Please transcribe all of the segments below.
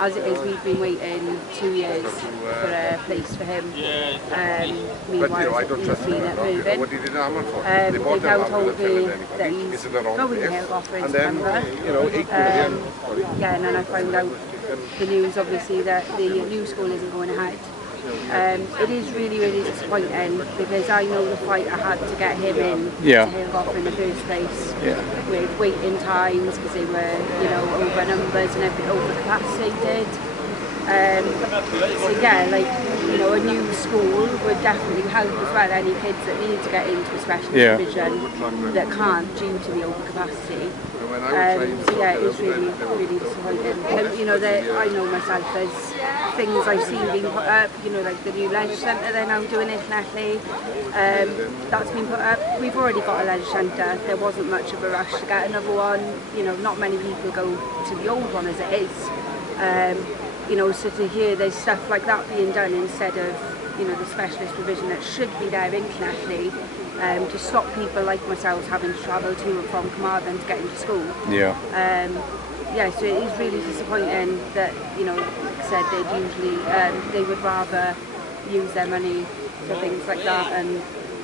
as it is, we've been waiting 2 years for a place for him. Meanwhile, he's been at moving. They've now told me that he's going to Heol Goffa in September. Yeah, and then I found out the news, obviously, that the new school isn't going ahead. It is really, really disappointing because I know the fight I had to get him in to Heol Goffa in the first place with waiting times because they were, over numbers and everything, over capacitated. So yeah, a new school would definitely help as well any kids that need to get into a special provision that can't due to the overcapacity. So yeah, it is really, really disappointing. I know myself, there's things I've seen being put up, like the new leisure centre they're now doing internationally. That's been put up. We've already got a leisure centre. There wasn't much of a rush to get another one. Not many people go to the old one as it is. So to hear there's stuff like that being done instead of, the specialist provision that should be there internationally, to stop people like myself having to travel to and from Carmarthen to get into school. So it is really disappointing that, like I said, they'd usually, they would rather use their money for things like that, and,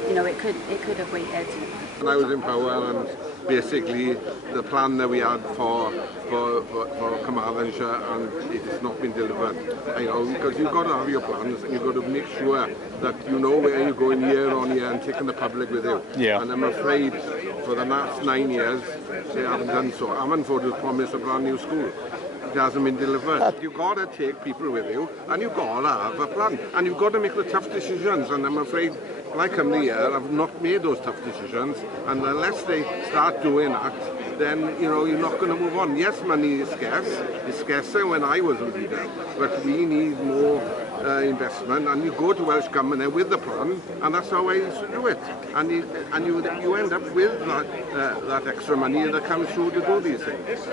it could have waited. When I was in power, and basically the plan that we had for Carmarthenshire, and it has not been delivered. Because you've got to have your plans and you've got to make sure that you know where you're going year on year and taking the public with you. And I'm afraid for the last 9 years they haven't done so. Ammanford has promised a brand new school. It hasn't been delivered. You've got to take people with you and you've got to have a plan and you've got to make the tough decisions, and I'm afraid when I come here I've not made those tough decisions, and unless they start doing that, then you're not going to move on. Yes, money is scarce. It's scarcer when I was a leader, but we need more investment, and you go to Welsh Government with the plan, and that's how I used to do it. And you end up with that extra money that comes through to do these things.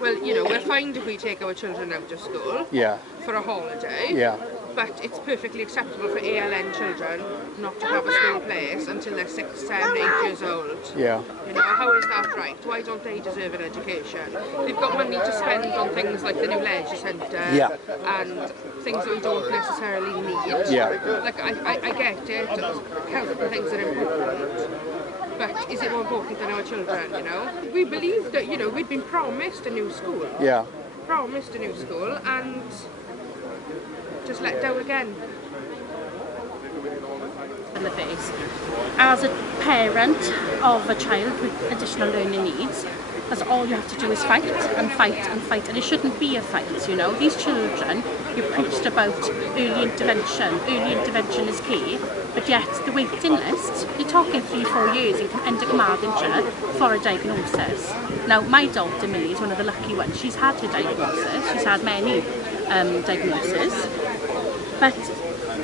Well, we're fine if we take our children out of school for a holiday. But it's perfectly acceptable for ALN children not to have a school place until they're 6, 7, 8 years old. How is that right? Why don't they deserve an education? They've got money to spend on things like the new leisure centre and things that we don't necessarily need. Like, I get it, health and things are important. But is it more important than our children, We believe that, we've been promised a new school. Promised a new school, and just let down again. In the face. As a parent of a child with additional learning needs, that's all you have to do is fight and fight and fight, and it shouldn't be a fight, These children, you preached about early intervention. Early intervention is key, but yet the waiting list, you're talking 3-4 years in Carmarthenshire for a diagnosis. Now, my daughter Millie is one of the lucky ones. She's had her diagnosis, she's had many diagnoses, but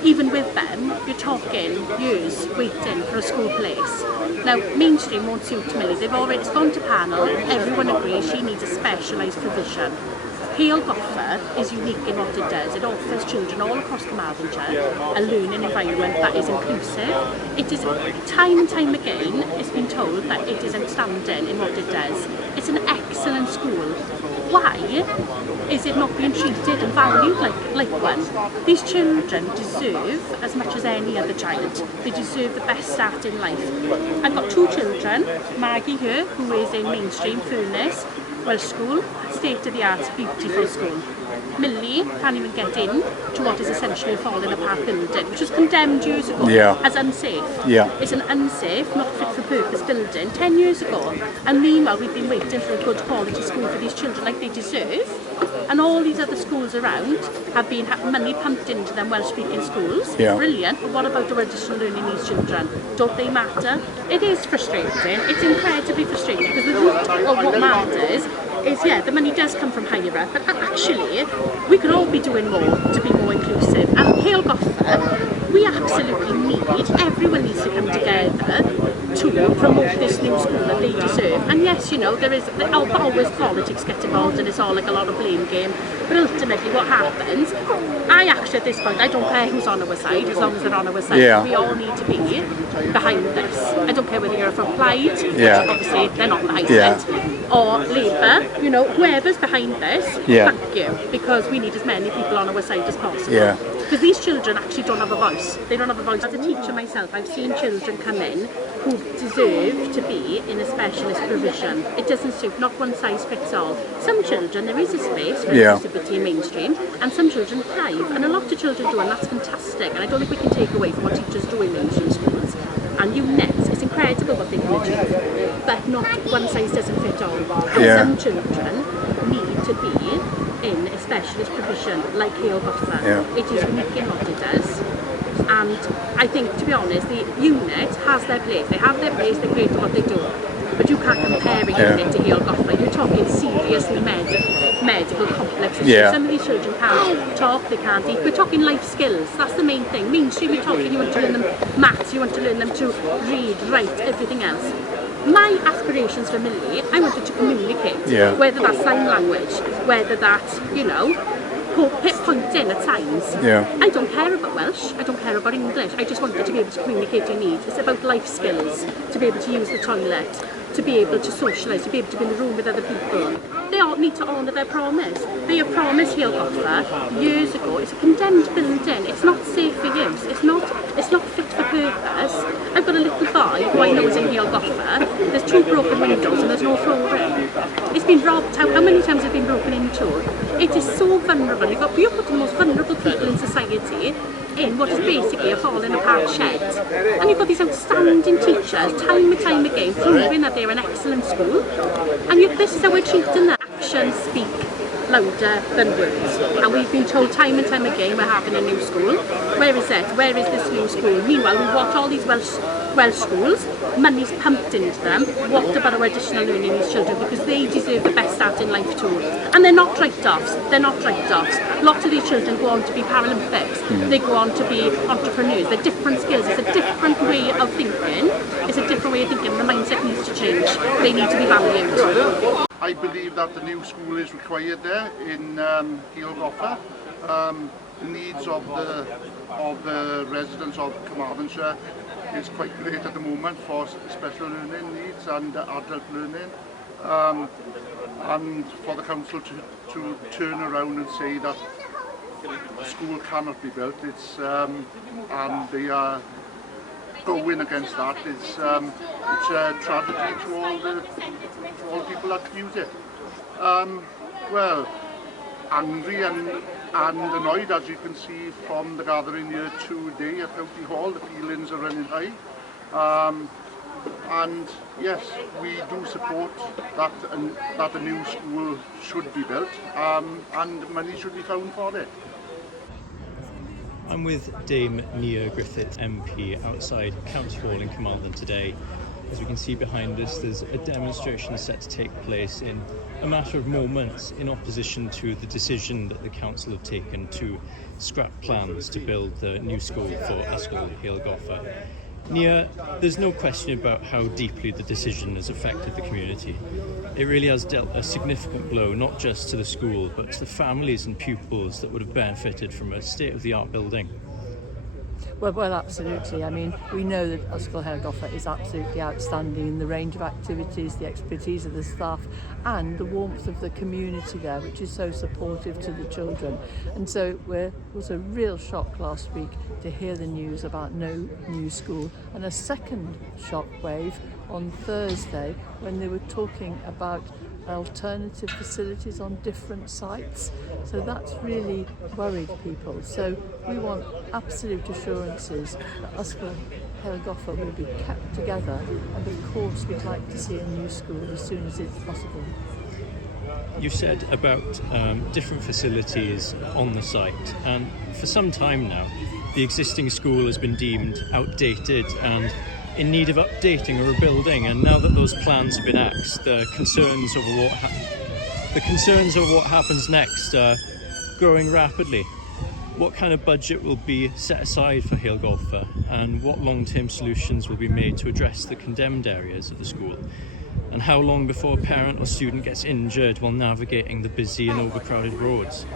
even with them, you're talking years waiting for a school place. Now, mainstream won't suit Millie. It's gone to panel, everyone agrees she needs a specialised provision. Heol Goffa is unique in what it does. It offers children all across Carmarthenshire a learning environment that is inclusive. It is, time and time again, it's been told that it is outstanding in what it does. It's an excellent school. Why is it not being treated and valued like one? These children deserve as much as any other child. They deserve the best start in life. I've got 2 children, Maggie here, who is in mainstream Furness Welsh School, state-of-the-art, beautiful school. Millie can't even get in to what is essentially a falling apart building, which was condemned years ago as unsafe. It's an unsafe, not fit for purpose building 10 years ago. And meanwhile, we've been waiting for a good quality school for these children like they deserve. And all these other schools around have been money pumped into them Welsh-speaking schools. Brilliant, but what about the additional learning needs children? Don't they matter? It is frustrating. It's incredibly frustrating because the root of what matters is, the money does come from higher up, but actually we could all be doing more to be more inclusive. And Heol Goffa, we absolutely need, everyone needs to come together to promote this new school that they deserve. And yes, there is always politics get involved, and it's all like a lot of blame game, but ultimately what happens, I actually at this point, I don't care who's on our side as long as they're on our side. We all need to be behind this. I don't care whether you're from Plaid, which obviously they're not behind it, or Labour, you know, whoever's behind this, thank you, because we need as many people on our side as possible. Because these children actually don't have a voice. They don't have a voice. As a teacher myself, I've seen children come in who deserve to be in a specialist provision. It doesn't suit, not one size fits all. Some children, there is a space for disability in mainstream, and some children thrive, and a lot of children do, and that's fantastic. And I don't think we can take away from what teachers do in mainstream schools. And units, it's incredible what they can achieve, but not one size doesn't fit all. And some children need to be in a specialist provision like Heol Goffa. It is unique in what it does. And I think, to be honest, the unit has their place. They have their place, they're great at what they do. But you can't compare a unit to Heol Goffa. You're talking seriously medical complex issues. Some of these children can't talk, they can't eat. We're talking life skills, that's the main thing. Mainstream, you're talking, you want to learn them maths, you want to learn them to read, write, everything else. My aspirations for Millie, I wanted to communicate, whether that's sign language, whether that's, you know, pointing at signs. I don't care about Welsh, I don't care about English, I just wanted to be able to communicate your needs. It's about life skills, to be able to use the toilet, to be able to socialise, to be able to be in the room with other people. They all need to honour their promise. They have promised Heol Goffa years ago. It's a condemned building. It's not safe for use. It's not fit for purpose. I've got a little boy who I know is in Heol Goffa. There's 2 broken windows and there's no flooring. It's been robbed out. How many times has it been broken into? It is so vulnerable. You're putting the most vulnerable people in society in what is basically a falling apart shed. And you've got these outstanding teachers, time and time again, proving that they're an excellent school. And this is how we're treating them. Actions speak louder than words. And we've been told time and time again we're having a new school. Where is it? Where is this new school? Meanwhile, we've got all these Welsh schools, money's pumped into them. What about our additional learning these children? Because they deserve the best start in life too. And they're not write-offs. They're not write-offs. Lots of these children go on to be Paralympics. They go on to be entrepreneurs. They're different skills. It's a different way of thinking. It's a different way of thinking. The mindset needs to change. They need to be valued. I believe that the new school is required there in Heol Goffa. The needs of the residents of Carmarthenshire is quite great at the moment for special learning needs and adult learning. And for the council to turn around and say that the school cannot be built, and they are going against that. It's a tragedy to all the people that use it. Well, angry and annoyed, as you can see from the gathering here today at County Hall. The feelings are running high. And yes, we do support that a new school should be built, and money should be found for it. I'm with Dame Nia Griffith MP outside County Hall in Carmarthen today. As we can see behind us, there's a demonstration set to take place in a matter of moments in opposition to the decision that the council have taken to scrap plans to build the new school for Ysgol Heol Goffa. Nia, there's no question about how deeply the decision has affected the community. It really has dealt a significant blow not just to the school but to the families and pupils that would have benefited from a state-of-the-art building. Well, absolutely. I mean, we know that Ysgol Heol Goffa is absolutely outstanding in the range of activities, the expertise of the staff and the warmth of the community there, which is so supportive to the children. And so it was a real shock last week to hear the news about no new school, and a second shock wave on Thursday when they were talking about alternative facilities on different sites. So that's really worried people. So we want absolute assurances that Ysgol Heol Goffa will be kept together, and of course we'd like to see a new school as soon as it's possible. You said about different facilities on the site, and for some time now the existing school has been deemed outdated and in need of updating or rebuilding, and now that those plans have been axed, the concerns over what happens next are growing rapidly. What kind of budget will be set aside for Heol Goffa, and what long-term solutions will be made to address the condemned areas of the school? And how long before a parent or student gets injured while navigating the busy and overcrowded roads?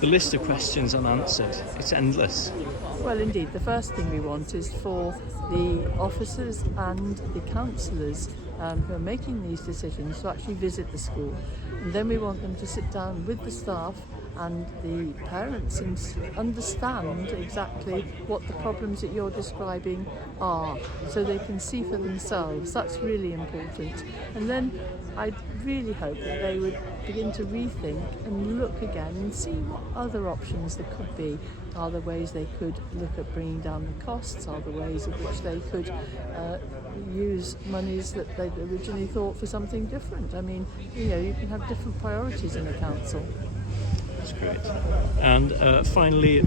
The list of questions unanswered, it's endless. Well, indeed, the first thing we want is for the officers and the councillors who are making these decisions to actually visit the school. And then we want them to sit down with the staff and the parents and understand exactly what the problems that you're describing are, so they can see for themselves. That's really important. And then I really hope that they would begin to rethink and look again and see what other options there could be. Are there ways they could look at bringing down the costs? Are there ways in which they could use monies that they'd originally thought for something different? I mean, you can have different priorities in a council. That's great. And finally,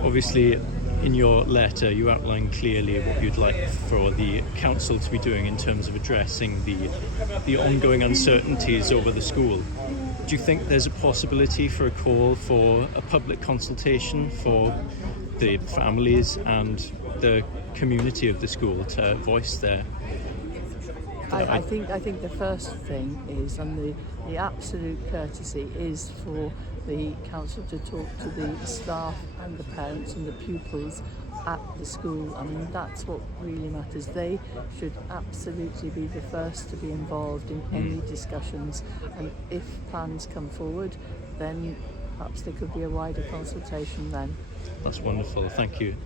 obviously, in your letter, you outline clearly what you'd like for the council to be doing in terms of addressing the ongoing uncertainties over the school. Do you think there's a possibility for a call for a public consultation for the families and the community of the school to voice their... I think the first thing is, and the absolute courtesy is for the council to talk to the staff and the parents and the pupils at the school. I mean, that's what really matters. They should absolutely be the first to be involved in any discussions, and if plans come forward, then perhaps there could be a wider consultation then. That's wonderful. Thank you.